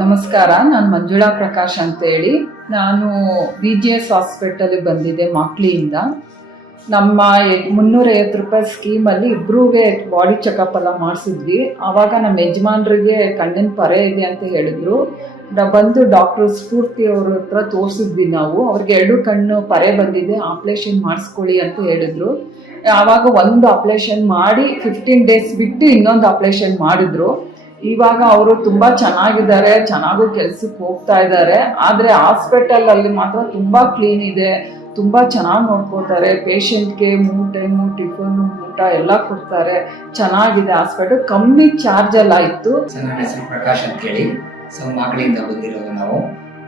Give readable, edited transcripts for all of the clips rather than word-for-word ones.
ನಮಸ್ಕಾರ, ನಾನು ಮಂಜುಳಾ ಪ್ರಕಾಶ್ ಅಂತೇಳಿ. ನಾನು BGS ಹಾಸ್ಪಿಟಲ್ಗೆ ಬಂದಿದ್ದೆ ಮಕ್ಳಿಯಿಂದ. ನಮ್ಮ 350 ರೂಪಾಯಿ ಸ್ಕೀಮಲ್ಲಿ ಇಬ್ಬರೂ ಬಾಡಿ ಚೆಕಪ್ ಎಲ್ಲ ಮಾಡಿಸಿದ್ವಿ. ಆವಾಗ ನಮ್ಮ ಯಜಮಾನ್ರಿಗೆ ಕಣ್ಣಿನ ಪೊರೆ ಇದೆ ಅಂತ ಹೇಳಿದ್ರು. ಬಂದು ಡಾಕ್ಟರ್ ಸ್ಫೂರ್ತಿ ಅವ್ರ ಹತ್ರ ತೋರಿಸಿದ್ವಿ ನಾವು. ಅವ್ರಿಗೆ 2 ಕಣ್ಣು ಪೊರೆ ಬಂದಿದೆ, ಆಪ್ರೇಷನ್ ಮಾಡಿಸ್ಕೊಳ್ಳಿ ಅಂತ ಹೇಳಿದ್ರು. ಆವಾಗ ಒಂದು ಆಪ್ರೇಷನ್ ಮಾಡಿ 15 ಡೇಸ್ ಬಿಟ್ಟು ಇನ್ನೊಂದು ಆಪ್ರೇಷನ್ ಮಾಡಿದ್ರು. ಇವಾಗ ಅವರು ತುಂಬ ಚೆನ್ನಾಗಿದ್ದಾರೆ, ಚೆನ್ನಾಗೂ ಕೆಲ್ಸಕ್ಕೆ ಹೋಗ್ತಾ ಇದ್ದಾರೆ. ಆದರೆ ಹಾಸ್ಪಿಟಲಲ್ಲಿ ಮಾತ್ರ ತುಂಬ ಕ್ಲೀನ್ ಇದೆ, ತುಂಬ ಚೆನ್ನಾಗಿ ನೋಡ್ಕೋತಾರೆ. ಪೇಷಂಟ್ಗೆ 3 ಟೈಮು ಟಿಫನು ಊಟ ಎಲ್ಲ ಕೊಡ್ತಾರೆ. ಚೆನ್ನಾಗಿದೆ ಹಾಸ್ಪಿಟಲ್, ಕಮ್ಮಿ ಚಾರ್ಜೆಲ್ಲ ಇತ್ತು. ನನ್ನ ಹೆಸರು ಪ್ರಕಾಶ್ ಅಂತೇಳಿ. ಮಕ್ಕಳಿಂದ ಬಂದಿರೋದು ನಾವು.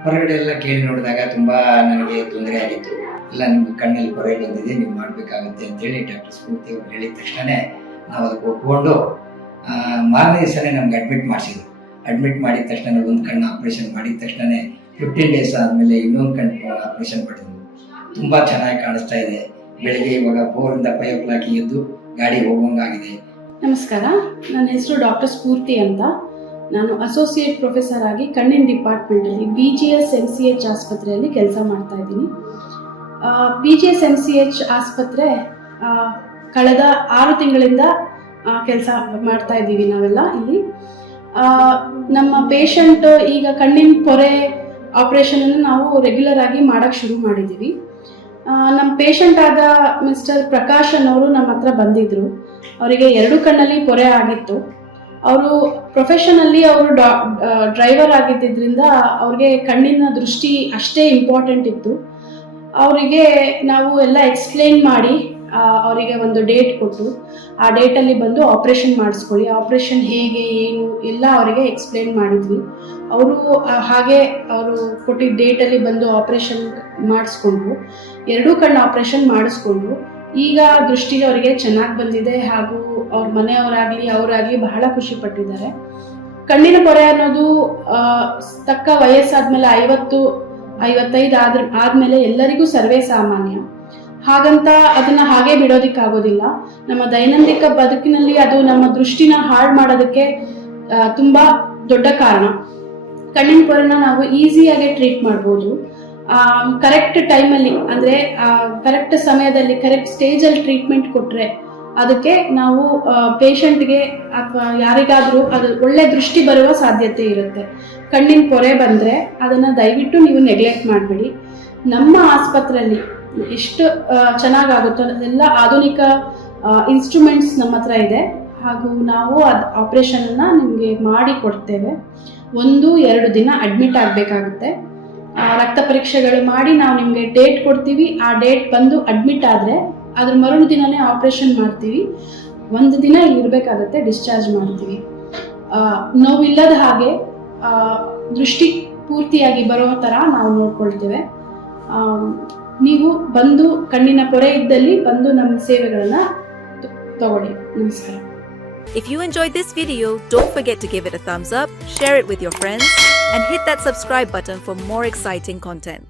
ಹೊರಗಡೆ ಎಲ್ಲ ಕೇಳಿ ನೋಡಿದಾಗ ತುಂಬ ನನಗೆ ತೊಂದರೆ ಆಗಿತ್ತು. ಇಲ್ಲ, ನಿಮ್ಮ ಕಣ್ಣಲ್ಲಿ ಪೊರೆ ಬಂದಿದೆ, ನೀವು ಮಾಡಬೇಕಾಗುತ್ತೆ ಅಂತೇಳಿ ಡಾಕ್ಟರ್ ಸ್ಫೂರ್ತಿ ಅವರು ಹೇಳಿದ ತಕ್ಷಣ ನಾವು ಅದಕ್ಕೆ ಒಪ್ಕೊಂಡು ಮಾರನೇ ದಿವಸನೇ ನಮ್ಗೆ ಅಡ್ಮಿಟ್ ಮಾಡಿಸಿದ್ರು. ಅಡ್ಮಿಟ್ ಮಾಡಿದ ತಕ್ಷಣ ಒಂದು ಕಣ್ಣು ಆಪ್ರೇಷನ್ ಮಾಡಿದ ತಕ್ಷಣ 15 ಡೇಸ್ ಆದಮೇಲೆ ಇನ್ನೊಂದು ಕಣ್ಣು ಆಪ್ರೇಷನ್ ಮಾಡಿದ್ರು. ತುಂಬ ಚೆನ್ನಾಗಿ ಕಾಣಿಸ್ತಾ ಇದೆ. ಬೆಳಗ್ಗೆ ಇವಾಗ 4 ಇಂದ 5 o'clock ಎದ್ದು ಗಾಡಿ ಹೋಗೋಂಗಾಗಿದೆ. ನಮಸ್ಕಾರ, ನನ್ನ ಹೆಸರು ಡಾಕ್ಟರ್ ಸ್ಫೂರ್ತಿ ಅಂತ. ನಾನು ಅಸೋಸಿಯೇಟ್ ಪ್ರೊಫೆಸರ್ ಆಗಿ ಕಣ್ಣಿನ ಡಿಪಾರ್ಟ್ಮೆಂಟಲ್ಲಿ BGS MCH ಆಸ್ಪತ್ರೆಯಲ್ಲಿ ಕೆಲಸ ಮಾಡ್ತಾ ಇದ್ದೀನಿ. BGS MCH ಆಸ್ಪತ್ರೆ ಕಳೆದ 6 ತಿಂಗಳಿಂದ ಕೆಲಸ ಮಾಡ್ತಾ ಇದ್ದೀವಿ ನಾವೆಲ್ಲ ಇಲ್ಲಿ. ನಮ್ಮ ಪೇಷಂಟ್ ಈಗ ಕಣ್ಣಿನ ಪೊರೆ ಆಪ್ರೇಷನನ್ನು ನಾವು ರೆಗ್ಯುಲರ್ ಆಗಿ ಮಾಡೋಕ್ಕೆ ಶುರು ಮಾಡಿದ್ದೀವಿ. ನಮ್ಮ ಪೇಷಂಟ್ ಆದ ಮಿಸ್ಟರ್ ಪ್ರಕಾಶ್ ಅನ್ನೋರು ನಮ್ಮ ಹತ್ರ ಬಂದಿದ್ದರು. ಅವರಿಗೆ 2 ಕಣ್ಣಲ್ಲಿ ಪೊರೆ ಆಗಿತ್ತು. ಅವರು ಪ್ರೊಫೆಷನಲ್ಲಿ ಅವರು ಡ್ರೈವರ್ ಆಗಿದ್ದರಿಂದ ಅವ್ರಿಗೆ ಕಣ್ಣಿನ ದೃಷ್ಟಿ ಅಷ್ಟೇ ಇಂಪಾರ್ಟೆಂಟ್ ಇತ್ತು. ಅವರಿಗೆ ನಾವು ಎಲ್ಲ ಎಕ್ಸ್ಪ್ಲೇನ್ ಮಾಡಿ ಅವರಿಗೆ ಒಂದು ಡೇಟ್ ಕೊಟ್ಟು ಆ ಡೇಟಲ್ಲಿ ಬಂದು ಆಪ್ರೇಷನ್ ಮಾಡಿಸ್ಕೊಳ್ಳಿ, ಆಪ್ರೇಷನ್ ಹೇಗೆ ಏನು ಎಲ್ಲ ಅವರಿಗೆ ಎಕ್ಸ್ಪ್ಲೇನ್ ಮಾಡಿದ್ವಿ. ಅವರು ಹಾಗೆ ಅವರು ಕೊಟ್ಟಿದ್ದ ಡೇಟಲ್ಲಿ ಬಂದು ಆಪ್ರೇಷನ್ ಮಾಡಿಸ್ಕೊಂಡ್ರು. 2 ಕಣ್ಣು ಆಪ್ರೇಷನ್ ಮಾಡಿಸ್ಕೊಂಡ್ರು. ಈಗ ದೃಷ್ಟಿ ಅವರಿಗೆ ಚೆನ್ನಾಗಿ ಬಂದಿದೆ. ಹಾಗೂ ಅವ್ರ ಮನೆಯವರಾಗಲಿ ಅವರಾಗಲಿ ಬಹಳ ಖುಷಿ ಪಟ್ಟಿದ್ದಾರೆ. ಕಣ್ಣಿನ ಪೊರೆ ಅನ್ನೋದು ತಕ್ಕ ವಯಸ್ಸಾದ್ಮೇಲೆ 50-55 ಆದಮೇಲೆ ಎಲ್ಲರಿಗೂ ಸರ್ವೇ ಸಾಮಾನ್ಯ. ಹಾಗಂತ ಅದನ್ನ ಹಾಗೆ ಬಿಡೋದಿಕ್ಕಾಗೋದಿಲ್ಲ. ನಮ್ಮ ದೈನಂದಿನ ಬದುಕಿನಲ್ಲಿ ಅದು ನಮ್ಮ ದೃಷ್ಟಿನ ಹಾಳು ಮಾಡೋದಕ್ಕೆ ತುಂಬಾ ದೊಡ್ಡ ಕಾರಣ. ಕಣ್ಣಿನ ಪೊರೆನ ನಾವು ಈಸಿಯಾಗಿ ಟ್ರೀಟ್ ಮಾಡ್ಬೋದು. ಕರೆಕ್ಟ್ ಟೈಮಲ್ಲಿ ಅಂದರೆ ಕರೆಕ್ಟ್ ಸಮಯದಲ್ಲಿ ಕರೆಕ್ಟ್ ಸ್ಟೇಜಲ್ಲಿ ಟ್ರೀಟ್ಮೆಂಟ್ ಕೊಟ್ಟರೆ ಅದಕ್ಕೆ ನಾವು ಪೇಷಂಟ್ಗೆ ಅಥವಾ ಯಾರಿಗಾದರೂ ಅದು ಒಳ್ಳೆ ದೃಷ್ಟಿ ಬರುವ ಸಾಧ್ಯತೆ ಇರುತ್ತೆ. ಕಣ್ಣಿನ ಪೊರೆ ಬಂದರೆ ಅದನ್ನು ದಯವಿಟ್ಟು ನೀವು ನೆಗ್ಲೆಕ್ಟ್ ಮಾಡಬೇಡಿ. ನಮ್ಮ ಆಸ್ಪತ್ರೆಯಲ್ಲಿ ಎಷ್ಟು ಚೆನ್ನಾಗಾಗುತ್ತೋ ಅದೆಲ್ಲ ಆಧುನಿಕ ಇನ್ಸ್ಟ್ರೂಮೆಂಟ್ಸ್ ನಮ್ಮ ಹತ್ರ ಇದೆ. ಹಾಗೂ ನಾವು ಆಪ್ರೇಷನನ್ನು ನಿಮಗೆ ಮಾಡಿ ಕೊಡ್ತೇವೆ. 1-2 ದಿನ ಅಡ್ಮಿಟ್ ಆಗಬೇಕಾಗುತ್ತೆ. ರಕ್ತ ಪರೀಕ್ಷೆಗಳು ಮಾಡಿ ನಾವು ನಿಮಗೆ ಡೇಟ್ ಕೊಡ್ತೀವಿ. ಆ ಡೇಟ್ ಬಂದು ಅಡ್ಮಿಟ್ ಆದರೆ ಅದ್ರ ಮರುದಿನನೇ ದಿನವೇ ಆಪ್ರೇಷನ್ ಮಾಡ್ತೀವಿ. 1 ದಿನ ಇಲ್ಲಿ ಇರಬೇಕಾಗುತ್ತೆ, ಡಿಸ್ಚಾರ್ಜ್ ಮಾಡ್ತೀವಿ. ನೋವಿಲ್ಲದ ಹಾಗೆ ದೃಷ್ಟಿ ಪೂರ್ತಿಯಾಗಿ ಬರೋ ಥರ ನಾವು ನೋಡ್ಕೊಳ್ತೇವೆ. ನೀವು ಬಂದು ಕಣ್ಣಿನ ಪೊರೆ ಇದ್ದಲ್ಲಿ ಬಂದು ನಮ್ಮ ಸೇವೆಗಳನ್ನು ತಗೊಳ್ಳಿ. ನಮಸ್ಕಾರ. If you enjoyed this video, don't forget to give it a thumbs up, share it with your friends, and hit that subscribe button for more exciting content.